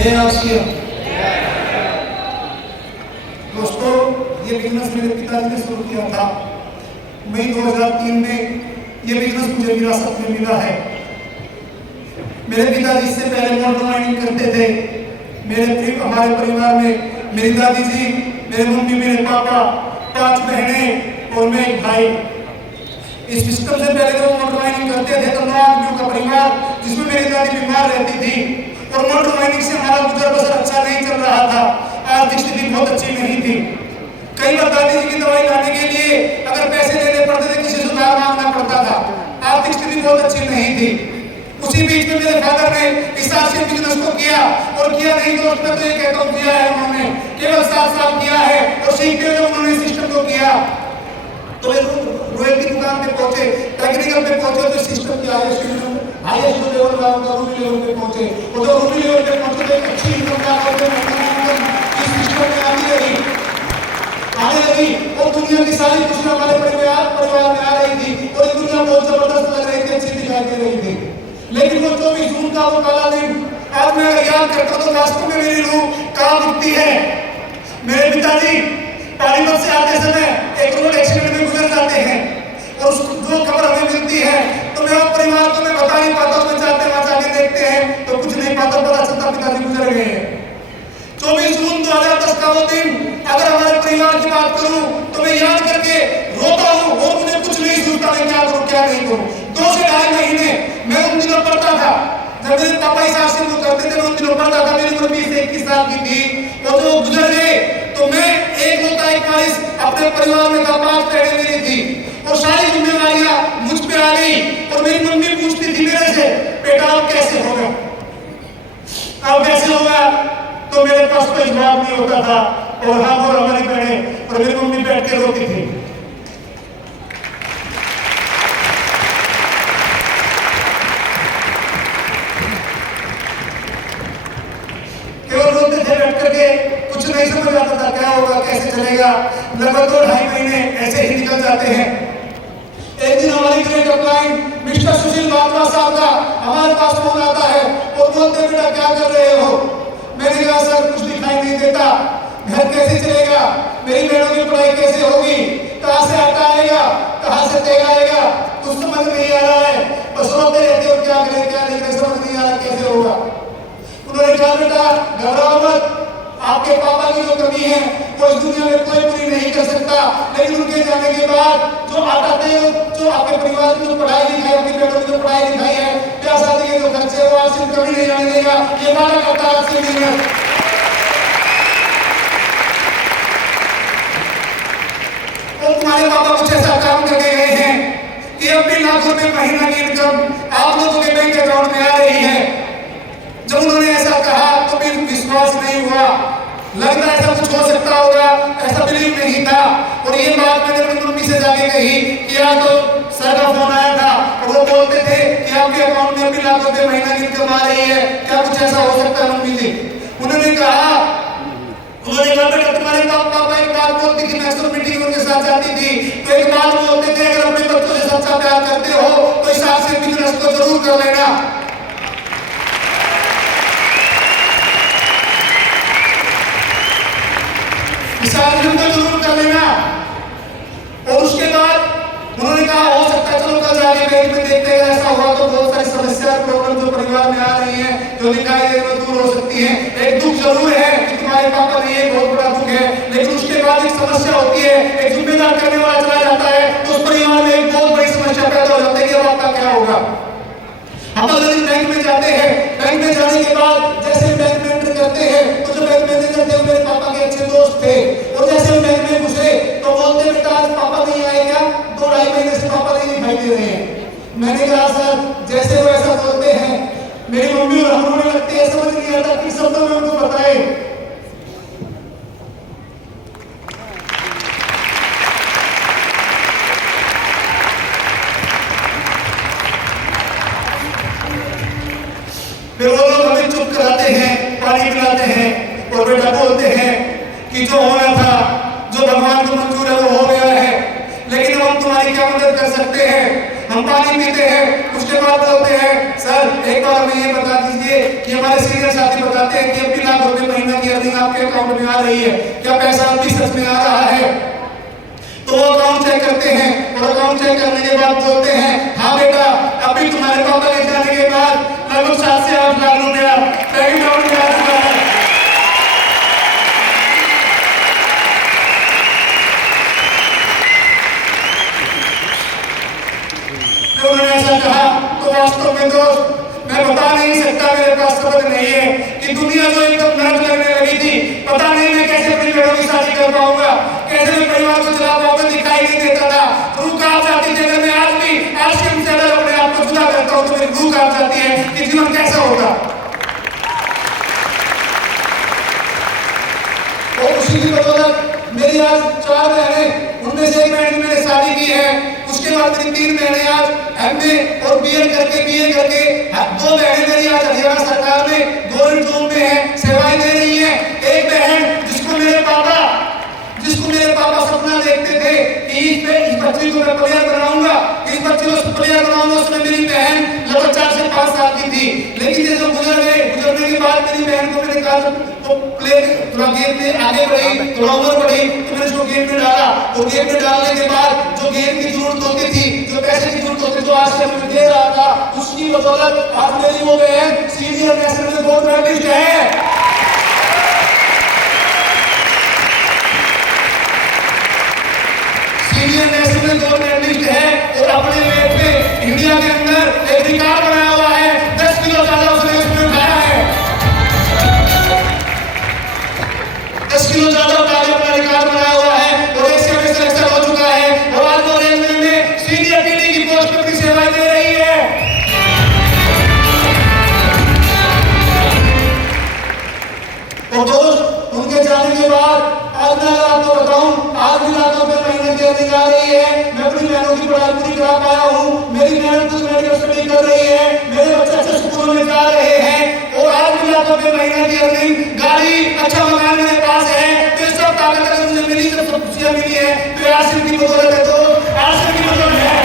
जय आसिया। दोस्तों, ये बिजनेस मेरे पिताजी ने शुरू किया था। मई 2003 में ये बिजनेस मुझे विरासत में मिला है। मेरे पिताजी इससे पहले मोटर माइनिंग करते थे। हमारे परिवार में मेरी दादी जी, मेरे मम्मी, मेरे पापा, 5 बहनें और मैं एक भाई। इस सिस्टम से पहले जब मोटर माइनिंग करते थे तो 9 आदमियों का परिवार, जिसमें मेरी दादी बीमार रहती थी और मोटर माइनिंग से हमारा गुजर बसर अच्छा नहीं चल रहा था। आर्थिक स्थिति बहुत अच्छी नहीं थी। कई बार दादी जी की दवाई लाने के लिए अगर पैसे लेने पड़ते थे, किसी से उधार मांगना पड़ता था। आर्थिक स्थिति बहुत अच्छी नहीं थी। उसी बीच में मेरे फादर ने इस से बिजनेस को किया और किया नहीं तो उसमें तो ये कहता हूँ किया है उन्होंने, केवल 7 साल किया है और सीखते हुए उन्होंने सिस्टम को किया। तो रोयल की दुकान पे पहुंचे, टेक्निकल पे पहुंचे तो सिस्टम की हाईएस्ट लेवल का रूबी लेवल पे पहुंचे और जब रूबी लेवल पे पहुंचे तो एक अच्छी इनकम इस सिस्टम में आने लगी और दुनिया की सारी खुशियां हमारे परिवार में आ रही थी और ये दुनिया बहुत जबरदस्त लग रही थी, अच्छी दिखाई दे रही थी। लेकिन वो 24 जून का वो काला दिन आज मैं अगर याद करता हूं तो वास्तव में मेरी रूह कांप उठती है। मेरे पिताजी पानीपत से आते समय एक रोड एक्सीडेंट में गुजर जाते हैं और जो खबर हमें मिलती है तो मेरा परिवार को मैं बता नहीं पाता, उसमें जाते वहां जाके देखते हैं तो कुछ नहीं पाता, पता चलता पिताजी गुजर गए हैं। 24 जून 2010 का वो दिन अगर हमारे परिवार की बात करूं तो मैं याद करके रोता हूं और मुझे कुछ नहीं सूझता मैं क्या करूं क्या नहीं करूं। 2 से 2.5 महीने मैं उन दिनों पढ़ता था जब मेरे पापा इस आश्रम को करते थे। मैं उन दिनों पढ़ता था, मेरी उम्र 20 से 21 साल की थी और जो गुजर गए तो मैं एक रोता एक बारिश अपने परिवार में 5 बहनें मेरी थी और सारी जिम्मेवारियां मुझ पे आ गई और मेरी मम्मी पूछती थी मेरे से, बेटा अब कैसे होगा, अब कैसे होगा। तो मेरे पास कोई जवाब नहीं होता था और हम और हमारी बहनें और मेरी मम्मी बैठ के रोती थी। केवल रोते थे बैठ करके, कुछ नहीं समझ आता था क्या होगा कैसे चलेगा। लगभग 2-2.5 महीने ऐसे ही निकल जाते हैं। एक दिन हमारी ग्रेट अपलाइन मिस्टर सुशील बाबला साहब का हमारे पास फोन आता है और बोलते बेटा क्या कर रहे हो। मैंने कहा सर कुछ दिखाई नहीं देता, घर कैसे चलेगा, मेरी बहनों की पढ़ाई कैसे होगी, कहां से आटा आएगा, कहां से तेल आएगा, कुछ समझ नहीं आ रहा है। बस रोते रहते हो क्या करें क्या नहीं करें, समझ नहीं आ रहा कैसे होगा। उन्होंने कहा बेटा घबराओ मत, आपके पापा की जो कमी है वो इस दुनिया में कोई पूरी नहीं कर सकता, लेकिन उनके जाने के बाद जो आता तेल, जो आपके परिवार की जो पढ़ाई लिखाई, आपकी बेटों की जो पढ़ाई लिखाई है, ब्याह शादी के जो खर्चे वो आपसे कभी नहीं जाने देगा। ये वादा करता है आपसे नहीं। तुम्हारे पापा कुछ ऐसा काम करके गए हैं कि अब भी लाखों रुपए महीना की इनकम आप लोगों के बैंक अकाउंट में आ रही है। जब उन्होंने ऐसा कहा तो फिर विश्वास नहीं हुआ, लगता ऐसा कुछ हो सकता होगा, ऐसा बिलीव नहीं था। और ये बात मैंने अपनी मम्मी से जाके कही कि आज तो सर का फोन आया था और वो बोलते थे कि आपके अकाउंट में अभी लाखों रुपए महीना की इनकम आ रही है, क्या कुछ ऐसा हो सकता है मम्मी जी। उन्होंने कहा बेटा तुम्हारे पापा एक बात बोलती थी, मैं अक्सर मीटिंग उनके साथ जाती थी तो एक बात बोलते थे अगर अपने बच्चों से सच्चा प्यार करते हो तो इस हाथ से बिजनेस को जरूर कर लेना। इस हाथ को जरूर कर लेना। और उसके बाद उन्होंने कहा हो सकता है चलो कल जाके बैंक में देखते हैं, ऐसा हुआ तो बहुत सारी समस्या प्रॉब्लम जो परिवार में आ रही है जो दिखाई दे रही दूर हो सकती है। एक दुख जरूर है कि तुम्हारे पापा नहीं है, बहुत बड़ा दुख है, लेकिन उसके बाद एक समस्या होती है, एक जिम्मेदार करने वाला चला जाता है तो उस परिवार में एक बहुत बड़ी समस्या पैदा हो जाती है कि अब आपका क्या होगा। हम अगर बैंक में जाते हैं, बैंक में जाने के बाद जैसे बैंक में एंटर करते हैं तो जो बैंक मैनेजर थे मेरे पापा के अच्छे दोस्त थे और जैसे हम बैंक में घुसे तो बोलते बेटा आज पापा नहीं आए क्या, 2-2.5 महीने से पापा नहीं दिखाई दे रहे हैं। मैंने कहा सर जैसे वो ऐसा बोलते हैं मेरी मम्मी और हम रोने लगते हैं, समझ नहीं आता किस शब्दों में उनको बताए। फिर वो लोग हमें चुप कराते हैं, पानी पिलाते हैं और बेटा बोलते हैं कि जो होना था, जो भगवान को मंजूर है वो हो गया है, लेकिन हम तुम्हारी क्या मदद कर सकते हैं। हम पानी पीते हैं, उसके बाद बोलते हैं सर एक बार हमें ये बता दीजिए कि ये हमारे सीनियर साथी बताते हैं कि 80 लाख रुपए महीना की अर्निंग आपके अकाउंट में आ रही है, क्या पैसा अभी सच में आ रहा है? तो वो अकाउंट चेक करते हैं और अकाउंट चेक करने के बाद बोलते हैं हाँ बेटा, अभी तुम्हारे पापा के जाने के बाद लगभग 7 से 8 लाख रुपया बैंक अकाउंट में आ चुका है। उन्होंने ऐसा कहा तो वास्तव में दोस्त मैं बता नहीं सकता, मेरे पास शब्द नहीं है कि दुनिया जो एकदम नरक लगने लगी थी, पता नहीं मैं कैसे अपनी बेटों की शादी कर पाऊंगा, कैसे मैं परिवार को चला पाऊंगा, दिखाई नहीं देता था। रूह कांप जाती थी। अगर मैं आज के मुझे अपने आप को जुदा करता हूँ तो मेरी रूह कांप जाती है कि जीवन कैसा होगा। और उसी की बदौलत मेरी आज 4 बहनें, उनमें से एक बहन की मैंने शादी की है, उसके बाद मेरी 3 बहनें आज एमए और बीए करके 2 बहनें मेरी आज हरियाणा सरकार में गवर्नमेंट जॉब में है, सेवाएं दे रही है। एक बहन जिसको मेरे पापा सपना देखते थे कि इस बच्ची को मैं प्लेयर बनाऊंगा, इस बच्ची को प्लेयर बनाऊंगा, उसमें मेरी बहन लगभग 4 से 5 साल की थी। लेकिन जैसे गुजरने के बाद मेरी बहन को मैंने कहा तो प्लेयर थोड़ा गेम में आगे बढ़ी, थोड़ा उम्र बढ़ी, तो मैंने उसको गेम में डाला। और गेम में डालने के बाद जो गेम की जरूरत होती थी, जो पैसे की जरूरत होती, जो आज से मैं दे रहा था, उसकी बदौलत आज मेरी वो बहन सीनियर नेशनल में गोल्ड मेडलिस्ट है। सीनियर नेशनल गोल्ड मेडलिस्ट है और अपने वेट पे इंडिया के अंदर एक रिकॉर्ड बनाया हुआ है। 10 किलो ज्यादा उसने उसमें उठाया है, 10 किलो ज्यादा उठा के अपना रिकॉर्ड बनाया हुआ है और एक से सिलेक्शन हो चुका है और आज वो रेलवे में सीनियर टीडी की पोस्ट पर अपनी सेवाएं दे रही है। और दोस्त उनके जाने के बाद आज मैं आपको बताऊं, आज भी लाखों रुपए महीने की अर्निंग आ रही है। मैं अपनी बहनों की पढ़ाई पूरी करा पाया हूँ, मेरी बहन कुछ मेडिकल स्टडी कर रही है, मेरे बच्चे अच्छे स्कूलों में जा रहे हैं और आज भी लाखों रुपए महीने की अर्निंग, गाड़ी, अच्छा मकान मेरे पास है। तो इस सब ताकत अगर मुझे मिली, सब खुशियां मिली है तो आसिफ की बदौलत है। तो आसिफ की बदौलत है।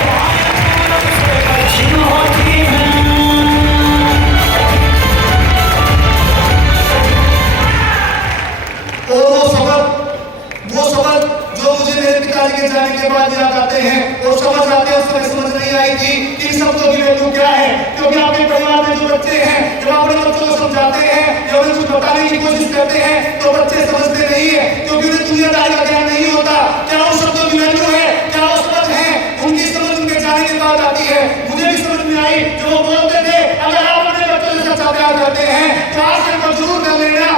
वो सबक जो मुझे मेरे पिताजी के जाने के बाद याद आते हैं और समझ आते हैं, उस समय समझ नहीं आई थी कि इन शब्दों की वैल्यू क्या है। क्योंकि आपके परिवार में जो बच्चे हैं, जब अपने बच्चों को समझाते हैं या उन्हें कुछ बताने की कोशिश करते हैं तो बच्चे समझते नहीं है, क्योंकि उन्हें दुनियादारी का ज्ञान नहीं होता। क्या उन शब्दों की वैल्यू है, क्या वो समझ है, उनकी समझ उनके जाने के बाद आती है। मुझे भी समझ में आई जो वो बोलते थे, अगर आप अपने बच्चों से सच्चा प्यार करते हैं तो आज से जरूर कर लेना,